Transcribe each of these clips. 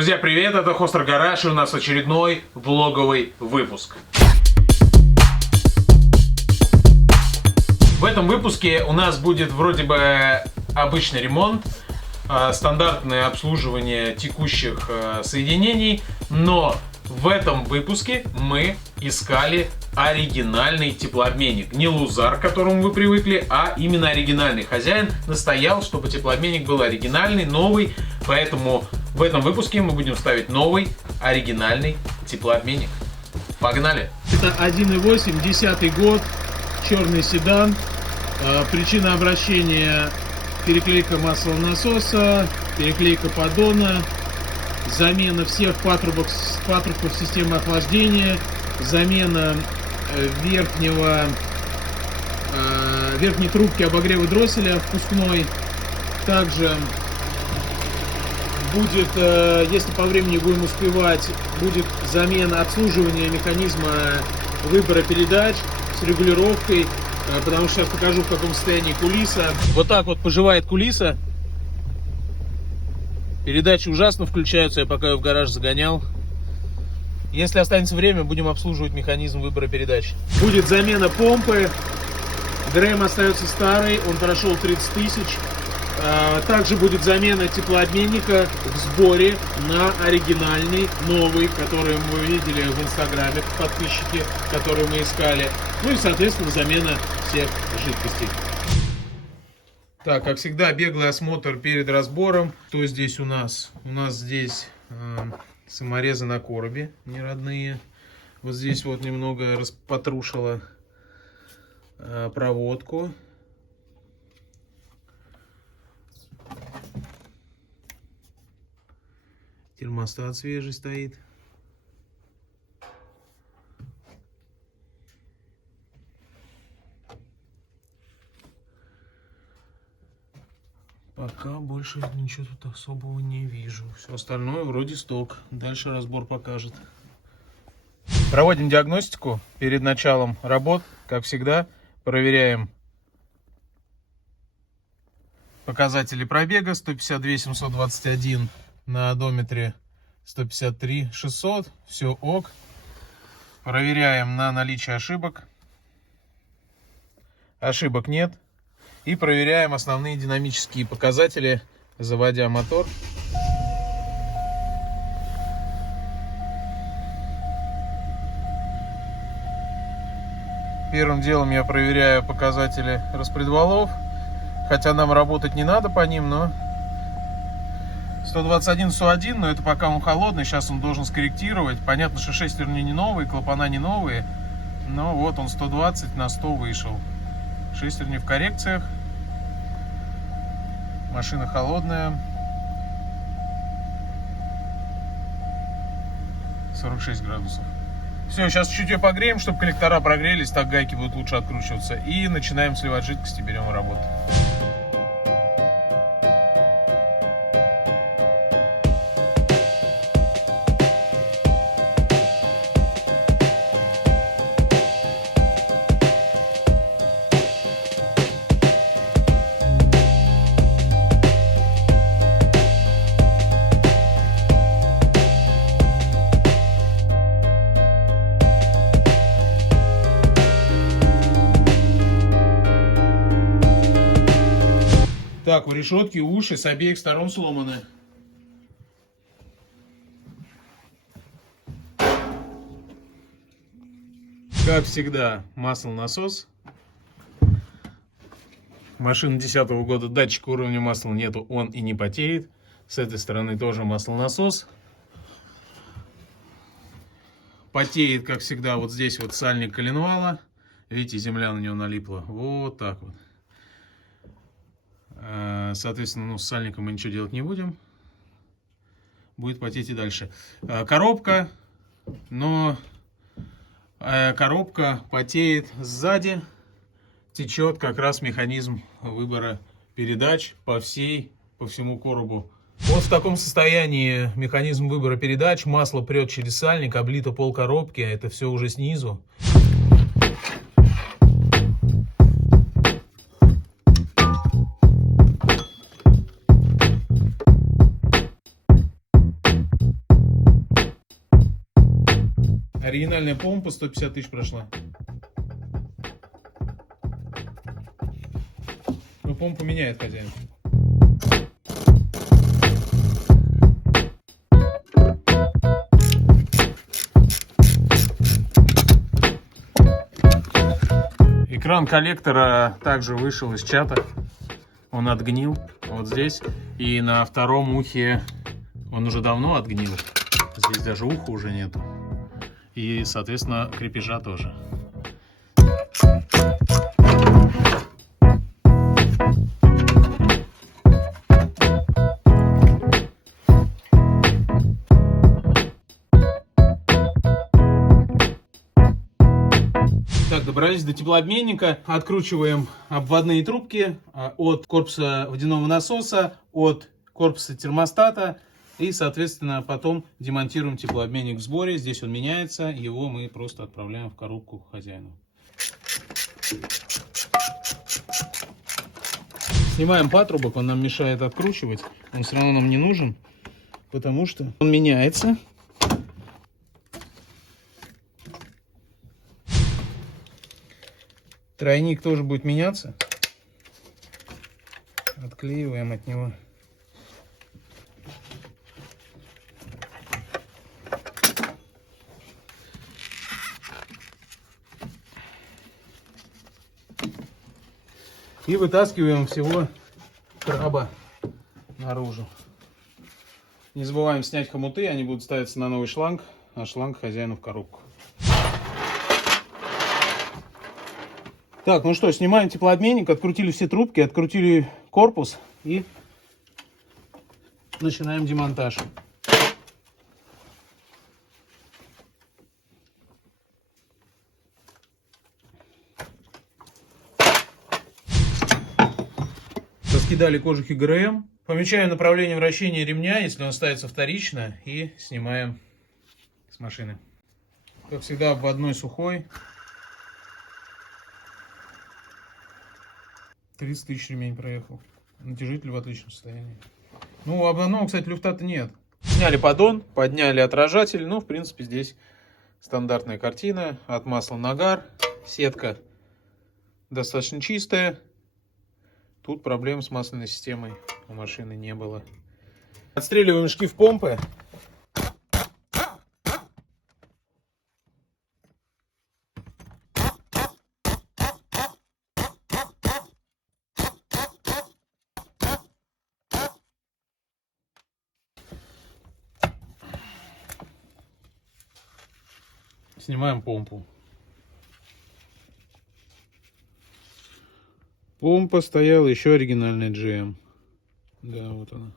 Друзья, привет, это Хостер Гараж, и у нас очередной влоговый выпуск. В этом выпуске у нас будет вроде бы обычный ремонт, стандартное обслуживание текущих соединений, но в этом выпуске мы искали оригинальный теплообменник. Не лузар, к которому вы привыкли, а именно оригинальный. Хозяин настоял, чтобы теплообменник был оригинальный, новый, поэтому в этом выпуске мы будем ставить новый оригинальный теплообменник. Погнали! Это 1.8, 10 год, черный седан. Причина обращения: переклейка маслонасоса, переклейка поддона, замена всех патрубков системы охлаждения, замена верхней трубки обогрева дросселя впускной. Также будет, если по времени будем успевать, будет замена обслуживания механизма выбора передач с регулировкой, потому что сейчас покажу, в каком состоянии кулиса. Вот так вот поживает кулиса. Передачи ужасно включаются, я пока ее в гараж загонял. Если останется время, будем обслуживать механизм выбора передач. Будет замена помпы. ДРМ остается старый, он прошел 30 тысяч. Также будет замена теплообменника в сборе на оригинальный, новый, который мы видели в инстаграме, подписчики, которые мы искали. Ну и, соответственно, замена всех жидкостей. Так, как всегда, беглый осмотр перед разбором. Что здесь у нас? У нас здесь саморезы на коробе, не родные. Вот здесь вот немного потрушило проводку. Термостат свежий стоит. Пока больше ничего тут особого не вижу. Все остальное вроде сток. Дальше разбор покажет. Проводим диагностику перед началом работ. Как всегда, проверяем показатели пробега. 152 721 на одометре, 153 600. Все ок. Проверяем на наличие ошибок. Ошибок нет. И проверяем основные динамические показатели, заводя мотор. Первым делом я проверяю показатели распредвалов, хотя нам работать не надо по ним, но 121 101, но это пока он холодный, сейчас он должен скорректировать. Понятно, что шестерни не новые, клапана не новые, но вот он 120 на 100 вышел. Шестерни в коррекциях. Машина холодная. 46 градусов. Все, сейчас чуть-чуть ее погреем, чтобы коллектора прогрелись, так гайки будут лучше откручиваться. И начинаем сливать жидкость и берем работу. Так, у решетки уши с обеих сторон сломаны. Как всегда, маслонасос. Машина 10-го года, датчика уровня масла нету, он и не потеет. С этой стороны тоже маслонасос. Потеет, как всегда, вот здесь вот сальник коленвала. Видите, земля на него налипла. Вот так вот. Соответственно, ну, с сальником мы ничего делать не будем. Будет потеть и дальше. Коробка, но коробка потеет сзади. Течет как раз механизм выбора передач по всему коробу. Вот в таком состоянии механизм выбора передач. Масло прет через сальник, облито пол коробки. Это все уже снизу. Оригинальная помпа 150 тысяч прошла. Но помпу меняет хозяин. Экран коллектора также вышел из чата. Он отгнил вот здесь. И на втором ухе он уже давно отгнил. Здесь даже уха уже нету. И, соответственно, крепежа тоже. Так, добрались до теплообменника. Откручиваем обводные трубки от корпуса водяного насоса, от корпуса термостата. И, соответственно, потом демонтируем теплообменник в сборе. Здесь он меняется. Его мы просто отправляем в коробку хозяину. Снимаем патрубок. Он нам мешает откручивать. Он все равно нам не нужен, потому что он меняется. Тройник тоже будет меняться. Отклеиваем от него. И вытаскиваем всего краба наружу. Не забываем снять хомуты, они будут ставиться на новый шланг, а шланг хозяину в коробку. Так, ну что, снимаем теплообменник, открутили все трубки, открутили корпус и начинаем демонтаж. Раскидали кожухи ГРМ, помечаем направление вращения ремня, если он ставится вторично, и снимаем с машины. Как всегда, обводной сухой. 30 тысяч ремень проехал. Натяжитель в отличном состоянии. Ну, у обводного, кстати, люфта-то нет. Сняли поддон, подняли отражатель. Ну, в принципе, здесь стандартная картина. От масла нагар. Сетка достаточно чистая. Тут проблем с масляной системой у машины не было. Отстреливаем шкив помпы. Снимаем помпу. Помпа стояла еще оригинальная GM. Да, вот она.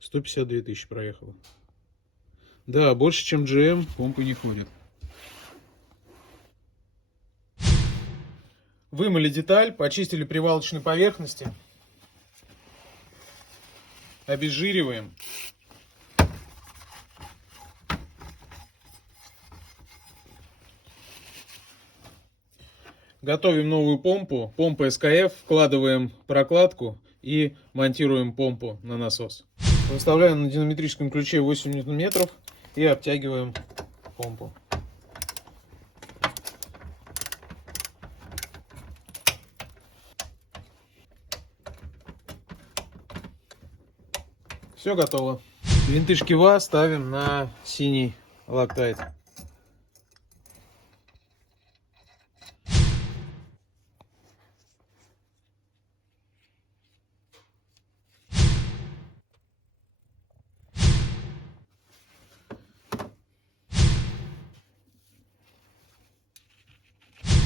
152 тысячи проехала. Да, больше чем GM помпы не ходят. Вымыли деталь, почистили привалочные поверхности. Обезжириваем. Готовим новую помпу. Помпа СКФ. Вкладываем прокладку и монтируем помпу на насос. Выставляем на динамометрическом ключе 8 Ньютон-метров и обтягиваем помпу. Все готово. Винты шкива ставим на синий локтайт.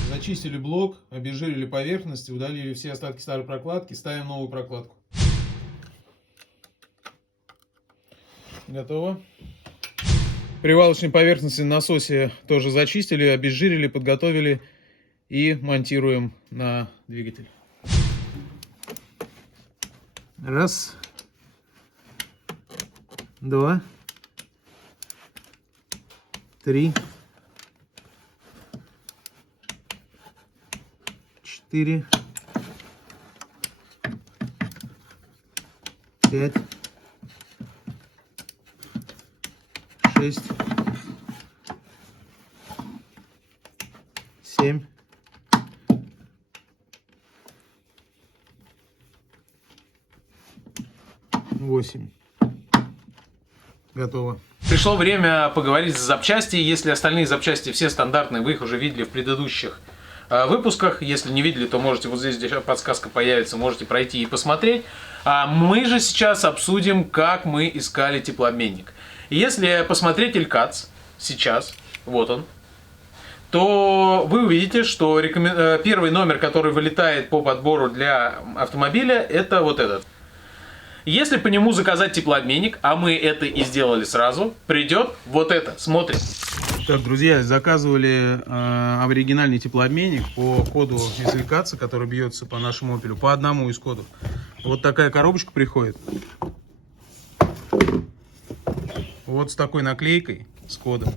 Зачистили блок, обезжирили поверхность, удалили все остатки старой прокладки, ставим новую прокладку. Готово. Привалочные поверхности на насосе тоже зачистили, обезжирили, подготовили и монтируем на двигатель. Раз. Два. Три. 4, 5, 6, 7. Восемь. Готово. Пришло время поговорить за запчасти. Если остальные запчасти все стандартные, вы их уже видели в предыдущих выпусках. Если не видели, то можете, вот здесь подсказка появится, можете пройти и посмотреть. А мы же сейчас обсудим, как мы искали теплообменник. Если посмотреть Элькац сейчас, вот он, то вы увидите, что первый номер, который вылетает по подбору для автомобиля, это вот этот. Если по нему заказать теплообменник, а мы это и сделали сразу, придет вот это. Смотрим. Так, друзья, заказывали оригинальный теплообменник по коду из Элькаца, который бьется по нашему Opel, по одному из кодов. Вот такая коробочка приходит. Вот с такой наклейкой, с кодом.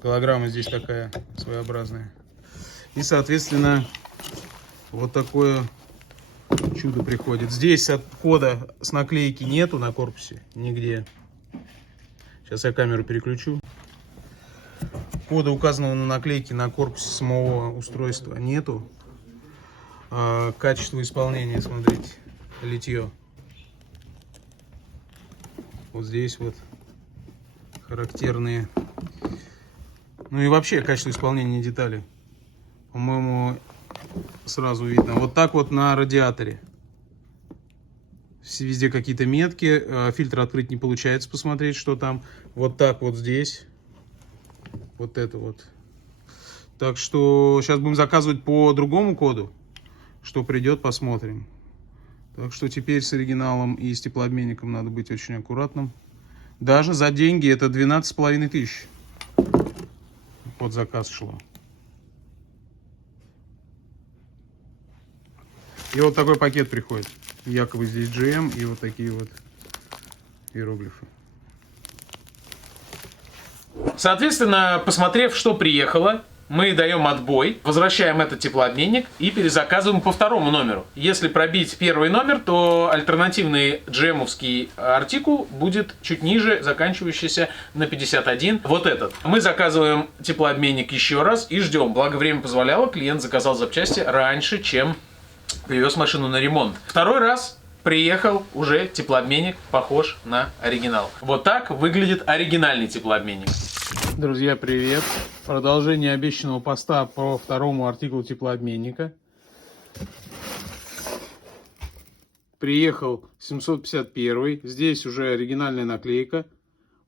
Голограмма здесь такая своеобразная. И, соответственно, вот такое чудо приходит. Здесь от кода с наклейки нету на корпусе нигде. Сейчас я камеру переключу. Кода, указанного на наклейке на корпусе самого устройства, нету. Качество исполнения, смотрите, литье. Вот здесь вот характерные. Ну и вообще качество исполнения деталей, по-моему, сразу видно. Вот так вот на радиаторе. Везде какие-то метки. Фильтр открыть не получается посмотреть, что там. Вот так вот здесь. Вот это вот. Так что сейчас будем заказывать по другому коду. Что придет, посмотрим. Так что теперь с оригиналом и с теплообменником надо быть очень аккуратным. Даже за деньги это 12 500. Под заказ шло. И вот такой пакет приходит. Якобы здесь GM и вот такие вот иероглифы. Соответственно, посмотрев, что приехало, мы даем отбой, возвращаем этот теплообменник и перезаказываем по второму номеру. Если пробить первый номер, то альтернативный GM-овский артикул будет чуть ниже, заканчивающийся на 51. Вот этот. Мы заказываем теплообменник еще раз и ждем. Благо время позволяло, клиент заказал запчасти раньше, чем привез машину на ремонт. Второй раз приехал уже теплообменник, похож на оригинал. Вот так выглядит оригинальный теплообменник. Друзья, привет! Продолжение обещанного поста по второму артикулу теплообменника. Приехал 751. Здесь уже оригинальная наклейка.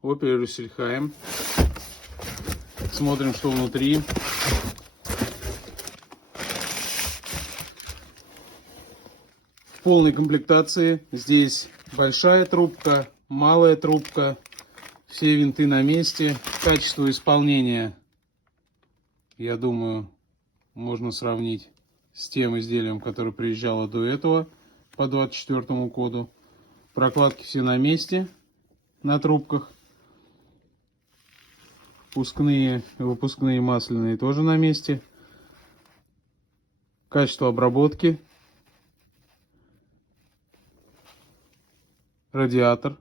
Opel Rüsselsheim. Смотрим, что внутри. В полной комплектации. Здесь большая трубка, малая трубка. Все винты на месте. Качество исполнения, я думаю, можно сравнить с тем изделием, которое приезжало до этого по 24 коду. Прокладки все на месте, на трубках. Впускные и выпускные масляные тоже на месте. Качество обработки. Радиатор.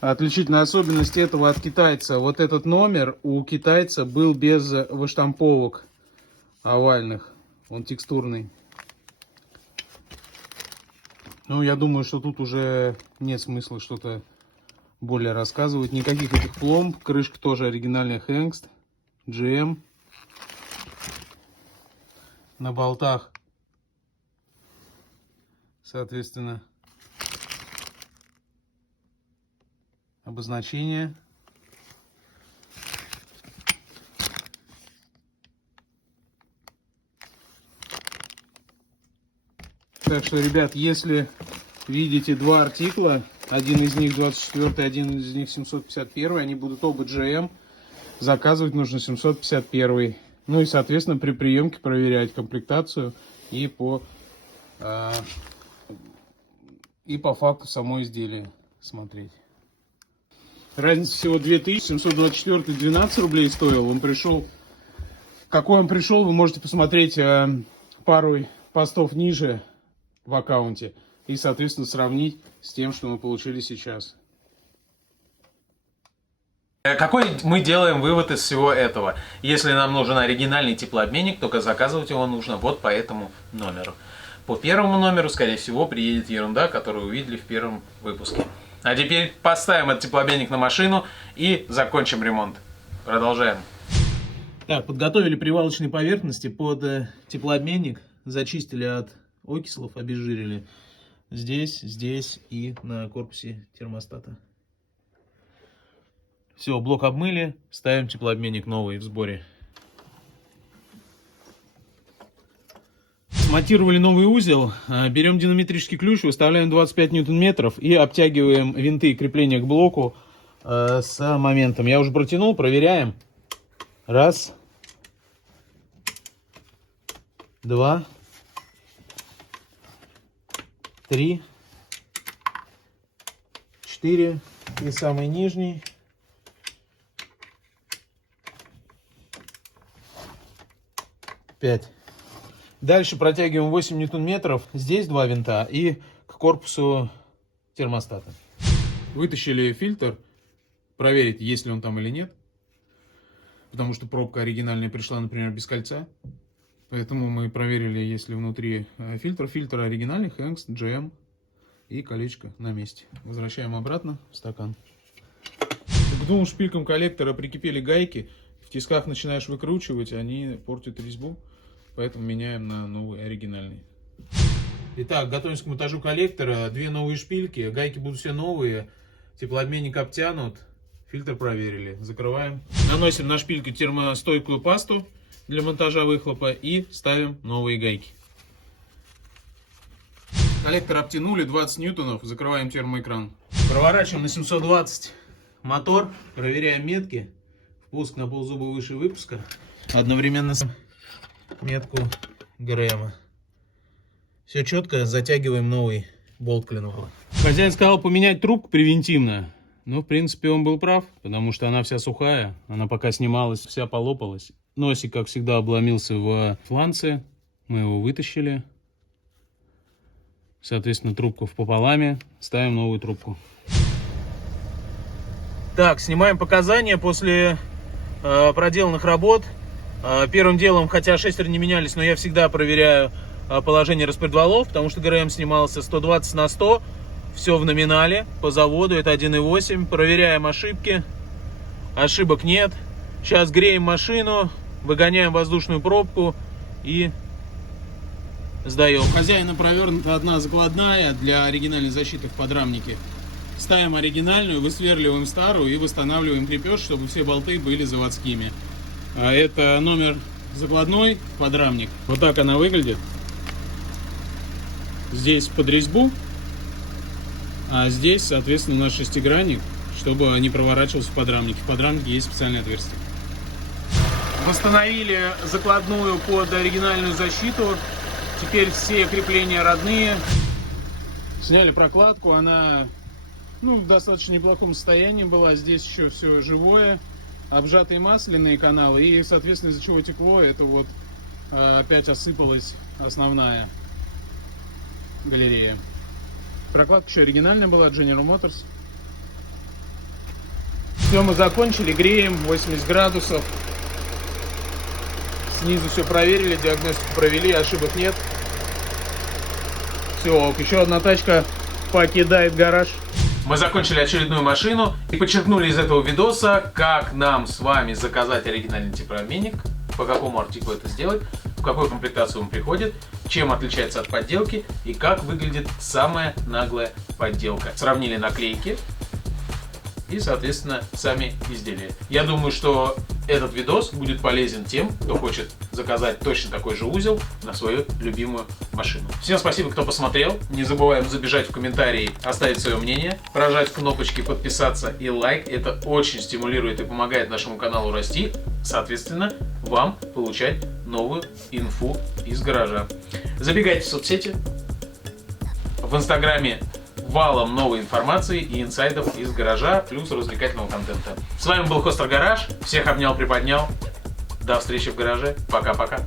Отличительная особенность этого от китайца. Вот этот номер у китайца был без выштамповок овальных. Он текстурный. Ну, я думаю, что тут уже нет смысла что-то более рассказывать. Никаких этих пломб. Крышка тоже оригинальная Hengst. GM. На болтах, соответственно, обозначение. Так что, ребят, если видите два артикла, один из них 24, один из них 751, они будут оба GM, заказывать нужно 751. Ну и, соответственно, при приемке проверять комплектацию и по факту само изделие смотреть. Разница всего 2724 12 рублей стоил. Он пришел. Какой он пришел, вы можете посмотреть пару постов ниже в аккаунте и, соответственно, сравнить с тем, что мы получили сейчас. Какой мы делаем вывод из всего этого? Если нам нужен оригинальный теплообменник, только заказывать его нужно вот по этому номеру. По первому номеру, скорее всего, приедет ерунда, которую увидели в первом выпуске. А теперь поставим этот теплообменник на машину и закончим ремонт. Продолжаем. Так, подготовили привалочные поверхности под теплообменник. Зачистили от окислов, обезжирили. Здесь и на корпусе термостата. Все, блок обмыли. Ставим теплообменник новый в сборе. Смонтировали новый узел. Берем динамометрический ключ, выставляем 25 ньютон-метров и обтягиваем винты крепления к блоку с моментом. Я уже протянул, проверяем. Раз. Два. Три. Четыре. И самый нижний. 5. Дальше протягиваем 8 ньютон-метров. Здесь 2 винта и к корпусу термостата. Вытащили фильтр. Проверить, есть ли он там или нет. Потому что пробка оригинальная пришла, например, без кольца. Поэтому мы проверили, есть ли внутри фильтр. Фильтр оригинальный, Hengst, GM. И колечко на месте. Возвращаем обратно в стакан. К двум шпилькам коллектора прикипели гайки. В тисках начинаешь выкручивать, они портят резьбу. Поэтому меняем на новый оригинальный. Итак, готовимся к монтажу коллектора. 2 новые шпильки. Гайки будут все новые. Теплообменник обтянут. Фильтр проверили. Закрываем. Наносим на шпильку термостойкую пасту для монтажа выхлопа и ставим новые гайки. Коллектор обтянули 20 ньютонов. Закрываем термоэкран. Проворачиваем на 720 мотор. Проверяем метки. Впуск на ползуба выше выпуска. Одновременно с метку ГРМа. Все четко, затягиваем новый болт кленовый. Хозяин сказал поменять трубку превентивно. Ну, в принципе, он был прав, потому что она вся сухая. Она пока снималась, вся полопалась. Носик, как всегда, обломился в фланце. Мы его вытащили. Соответственно, трубку в пополаме. Ставим новую трубку. Так, снимаем показания после проделанных работ. Первым делом, хотя шестерни не менялись, но я всегда проверяю положение распредвалов, потому что ГРМ снимался 120 на 100, все в номинале, по заводу, это 1.8. Проверяем ошибки, ошибок нет. Сейчас греем машину, выгоняем воздушную пробку и сдаем. У хозяина провернута одна закладная для оригинальной защиты в подрамнике. Ставим оригинальную, высверливаем старую и восстанавливаем крепеж, чтобы все болты были заводскими. Это номер закладной подрамник. Вот так она выглядит. Здесь под резьбу, а здесь, соответственно, наш шестигранник, чтобы не проворачивался в подрамнике. В подрамнике есть специальное отверстие. Восстановили закладную под оригинальную защиту. Теперь все крепления родные. Сняли прокладку, она в достаточно неплохом состоянии была. Здесь еще все живое. Обжатые масляные каналы, и, соответственно, из-за чего текло, это вот опять осыпалась основная галерея. Прокладка еще оригинальная была от General Motors. Все, мы закончили, греем 80 градусов. Снизу все проверили, диагностику провели, ошибок нет. Все, еще одна тачка покидает гараж. Мы закончили очередную машину и подчеркнули из этого видоса, как нам с вами заказать оригинальный теплообменник, по какому артиклу это сделать, в какую комплектацию он приходит, чем отличается от подделки и как выглядит самая наглая подделка. Сравнили наклейки и, соответственно, сами изделия. Я думаю, что этот видос будет полезен тем, кто хочет заказать точно такой же узел на свою любимую машину. Всем спасибо, кто посмотрел. Не забываем забежать в комментарии, оставить свое мнение, прожать кнопочки подписаться и лайк. Это очень стимулирует и помогает нашему каналу расти. Соответственно, вам получать новую инфу из гаража. Забегайте в соцсети. В Инстаграме валом новой информации и инсайдов из гаража, плюс развлекательного контента. С вами был Хостер Гараж. Всех обнял, приподнял. До встречи в гараже. Пока-пока.